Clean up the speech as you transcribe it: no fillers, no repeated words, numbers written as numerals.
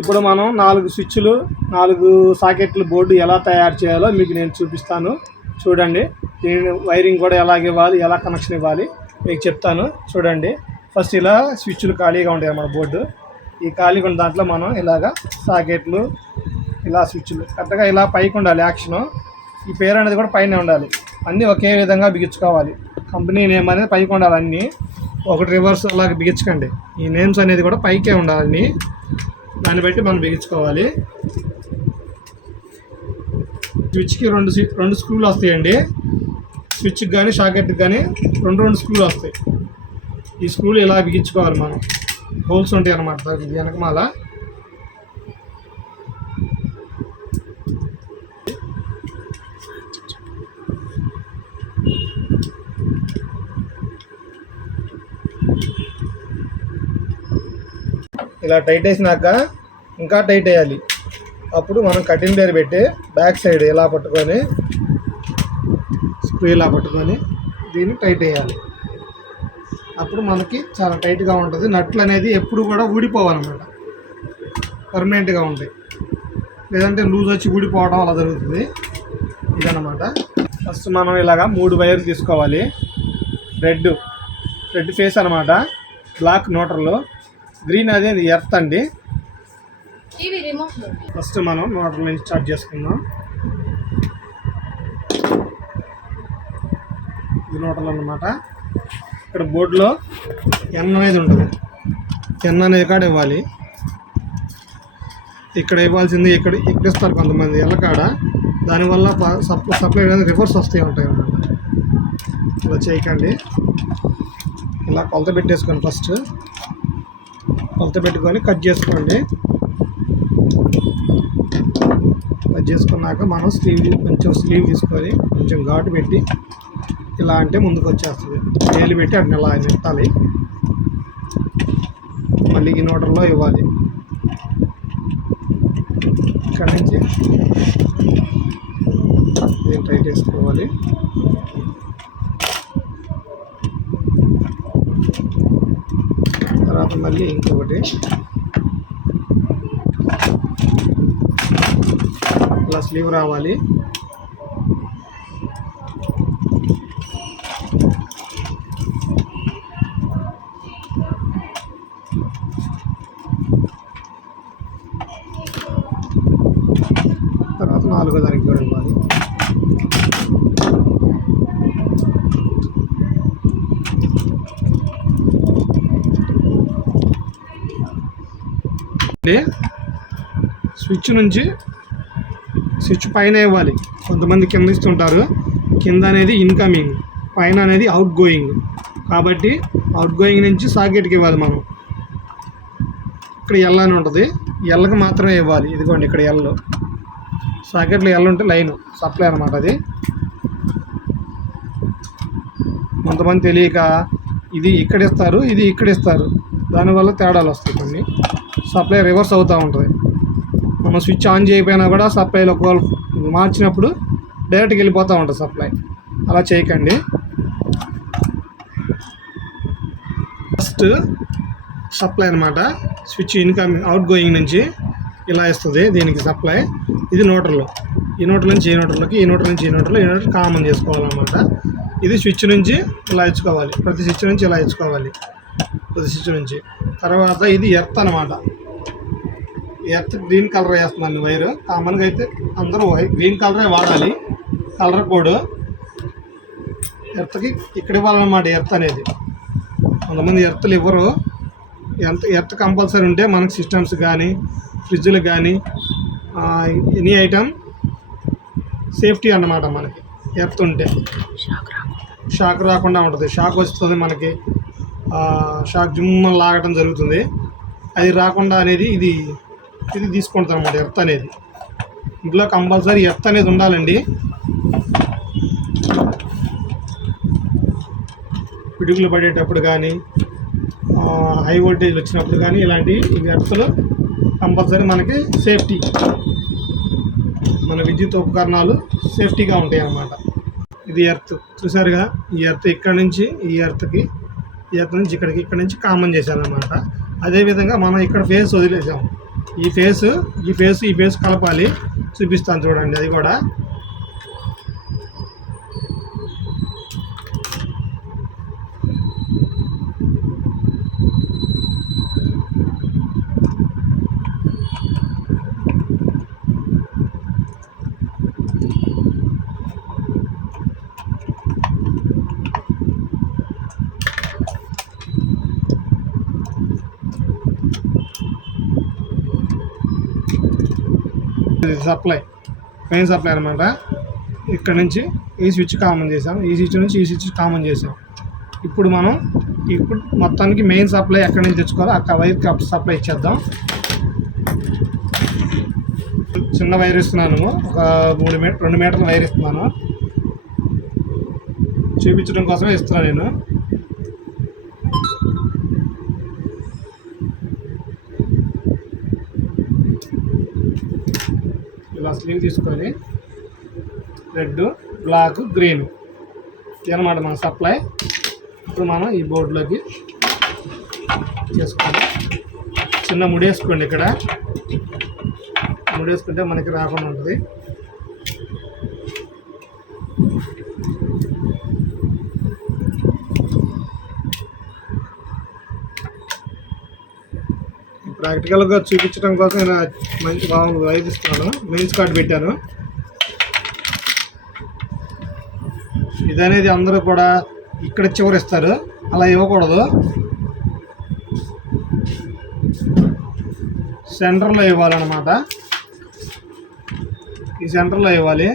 ఇప్పుడు మనం 4 స్విచ్లు 4 సాకెట్లు బోర్డు ఎలా తయారు చేయాలో మీకు నేను చూపిస్తాను. చూడండి. దీని వైరింగ్ కూడా ఎలాగ ఇవ్వాలి, ఎలా కనెక్షన్ ఇవ్వాలి మీకు చెప్తాను. చూడండి. ఫస్ట్ ఇలా స్విచ్లు ఖాళీగా ఉంటాయి మన బోర్డు. ఈ ఖాళీగా ఉన్న దాంట్లో మనం ఇలాగా సాకెట్లు, ఇలా స్విచ్లు కరెక్ట్గా ఇలా పైకి ఉండాలి. యాక్షను ఈ పేరు అనేది కూడా పైన ఉండాలి. అన్నీ ఒకే విధంగా బిగించుకోవాలి. కంపెనీ నేమ్ అనేది పైకి ఉండాలి. అన్నీ ఒకటి రివర్స్ అలాగే బిగించకండి. ఈ నేమ్స్ అనేది కూడా పైకే ఉండాలి. దాన్ని బట్టి మనం బిగించుకోవాలి. స్విచ్కి రెండు స్క్రూలు వస్తాయండి. స్విచ్కి కానీ షాకెట్కి కానీ రెండు స్క్రూలు వస్తాయి. ఈ స్క్రూలు ఇలా బిగించుకోవాలి. మనం హోల్స్ ఉంటాయి అన్నమాట ఇది వెనకమాల. ఇలా టైట్ వేసినాక ఇంకా టైట్ వేయాలి. అప్పుడు మనం కటింగ్ డేర్ పెట్టి బ్యాక్ సైడ్ ఇలా పట్టుకొని స్క్రూ ఇలా పట్టుకొని దీన్ని టైట్ వేయాలి. అప్పుడు మనకి చాలా టైట్గా ఉంటుంది. నట్లు అనేది ఎప్పుడు కూడా ఊడిపోవాలన్నమాట, పర్మనెంట్గా ఉంటాయి. లేదంటే లూజ్ వచ్చి ఊడిపోవడం అలా జరుగుతుంది. ఇదన్నమాట. ఫస్ట్ మనం ఇలాగా 3 వైర్లు తీసుకోవాలి. రెడ్ ఫేస్ అనమాట, బ్లాక్ న్యూట్రల్, గ్రీన్ అదే ఎర్త్ అండి. ఫస్ట్ మనం న్యూట్రల్ నుంచి స్టార్ట్ చేసుకుందాం. ఇది న్యూట్రల్ అన్నమాట. ఇక్కడ బోర్డులో ఎన్ అనేది ఉంటుంది. ఎన్ అనేది కాడ ఇవ్వాలి. ఇక్కడ ఇవ్వాల్సింది ఇక్కడ ఇస్తారు కొంతమంది ఎల్లకాడ. దానివల్ల సప్లై అనేది రివర్స్ వస్తూ ఉంటాయి అన్నమాట. ఇలా చేయకండి. ఇలా కొలత పెట్టేసుకోండి. ఫస్ట్ కొలత పెట్టుకొని కట్ చేసుకోండి. కట్ చేసుకున్నాక మనం స్లీవ్ తీసుకొని కొంచెం ఘాటు పెట్టి ఇలా అంటే ముందుకు వచ్చేస్తుంది. వేలు పెట్టి అట్లా ఇలా నెట్టాలి. మళ్ళీ ఈ న్యూట్రల్లో ఇవ్వాలి. ఇక్కడ నుంచి దీన్ని టైట్ చేసుకోవాలి. తర్వాత మళ్ళీ ఇంకొకటి ఇలా స్లీవ్ రావాలి. తర్వాత 4వ దానికి కూడా ఇవ్వాలి. స్విచ్ పైన ఇవ్వాలి. కొంతమంది కింద ఇస్తుంటారు. కింద అనేది ఇన్కమింగ్, పైన అనేది అవుట్ గోయింగ్. కాబట్టి అవుట్ గోయింగ్ నుంచి సాకెట్కి ఇవ్వాలి మనం. ఇక్కడ ఎల్ అని ఉంటుంది. ఎల్కి మాత్రమే ఇవ్వాలి. ఇదిగోండి ఇక్కడ ఎల్, సాకెట్లో ఎల్ ఉంటే లైన్ సప్లై అనమాట. అది కొంతమంది తెలియక ఇది ఇక్కడ ఇస్తారు, ఇది ఇక్కడ ఇస్తారు. దానివల్ల తేడాలు వస్తాయి. కొన్ని సప్లై రివర్స్ అవుతూ ఉంటుంది. మనం స్విచ్ ఆన్ చేయకపోయినా కూడా సప్లైలో ఒకవేళ మార్చినప్పుడు డైరెక్ట్గా వెళ్ళిపోతూ ఉంటుంది సప్లై. అలా చేయకండి. ఫస్ట్ సప్లై అనమాట. స్విచ్ ఇన్కమింగ్ అవుట్ గోయింగ్ నుంచి ఇలా ఇస్తుంది. దీనికి సప్లై. ఇది న్యూట్రల్. ఈ న్యూట్రల్ నుంచి ఈ న్యూట్రల్కి, ఈ న్యూట్రల్ నుంచి ఈ న్యూట్రల్, ఈ న్యూట్రల్ కామన్ చేసుకోవాలన్నమాట. ఇది స్విచ్ నుంచి ఇలా ఇచ్చుకోవాలి. ప్రతి స్విచ్ నుంచి ఇలా ఇచ్చుకోవాలి. ప్రతి స్విచ్ నుంచి. తర్వాత ఇది ఎర్త్ అనమాట. ఎర్త్ గ్రీన్ కలర్ వేస్తున్నాను వైరు. కామన్గా అయితే అందరూ గ్రీన్ కలరే వాడాలి. కలర్ కోడ్ ఎర్త్కి ఇక్కడ ఇవ్వాలన్నమాట. ఎర్త్ అనేది కొంతమంది ఎర్త్లు ఇవ్వరు. ఎర్త్ కంపల్సరీ ఉంటే మనకు సిస్టమ్స్ కానీ ఫ్రిడ్జ్లు కానీ ఎనీ ఐటమ్ సేఫ్టీ అన్నమాట. మనకి ఎర్త్ ఉంటే షాక్ రాకుండా ఉంటుంది. షాక్ వస్తుంది మనకి, షాక్ జుమ్మని లాగడం జరుగుతుంది. అది రాకుండా అనేది ఇది తీసుకుంటాం అన్నమాట. ఎర్త్ అనేది ఇంట్లో కంపల్సరీ ఎర్త్ అనేది ఉండాలండి. పిడుగులు పడేటప్పుడు కానీ హై వోల్టేజ్ వచ్చినప్పుడు కానీ ఇలాంటి ఎర్త్లు కంపల్సరీ మనకి సేఫ్టీ. మన విద్యుత్ ఉపకరణాలు సేఫ్టీగా ఉంటాయి అన్నమాట. ఇది ఎర్త్ చూసారుగా. ఈ ఎర్త్ ఇక్కడ నుంచి ఈ ఎర్త్కి, ఈ ఎర్త్ నుంచి ఇక్కడ నుంచి కామన్ చేశారనమాట. అదేవిధంగా మనం ఇక్కడ ఫేస్ వదిలేసాం. ఈ ఫేస్ కలపాలి. చూపిస్తాను చూడండి. అది కూడా మెయిన్ సప్లై అనమాట. ఇక్కడ నుంచి ఈ స్విచ్ కామన్ చేసాం, ఈ స్విచ్ నుంచి ఈ స్విచ్ కామన్ చేసాం. ఇప్పుడు మొత్తానికి మెయిన్ సప్లై ఎక్కడి నుంచి తెచ్చుకోవాలో అక్కడ వైర్ సప్లై ఇచ్చేద్దాం. చిన్న వైర్ ఇస్తున్నాను, ఒక 2 మీటర్ల వైర్ ఇస్తున్నాను. చూపించడం కోసమే ఇస్తున్నాను నేను. ఇలా స్లీవ్ తీసుకొని రెడ్, బ్లాక్, గ్రీన్ ఇదన్నమాట మన సప్లై. ఇప్పుడు మనం ఈ బోర్డులోకి చేసుకోవాలి. చిన్న ముడేసుకోండి. ఇక్కడ ముడేసుకుంటే మనకి రాకుండా ఉంటుంది. ప్రాక్టికల్గా చూపించడం కోసం నేను మంచి బాగుంది వైర్ ఇస్తున్నాను. మెయిన్స్ కార్డ్ పెట్టాను. ఇదనేది అందరూ కూడా ఇక్కడ చివరి ఇస్తారు, అలా ఇవ్వకూడదు. సెంటర్లో ఇవ్వాలన్నమాట. ఈ సెంటర్లో ఇవ్వాలి.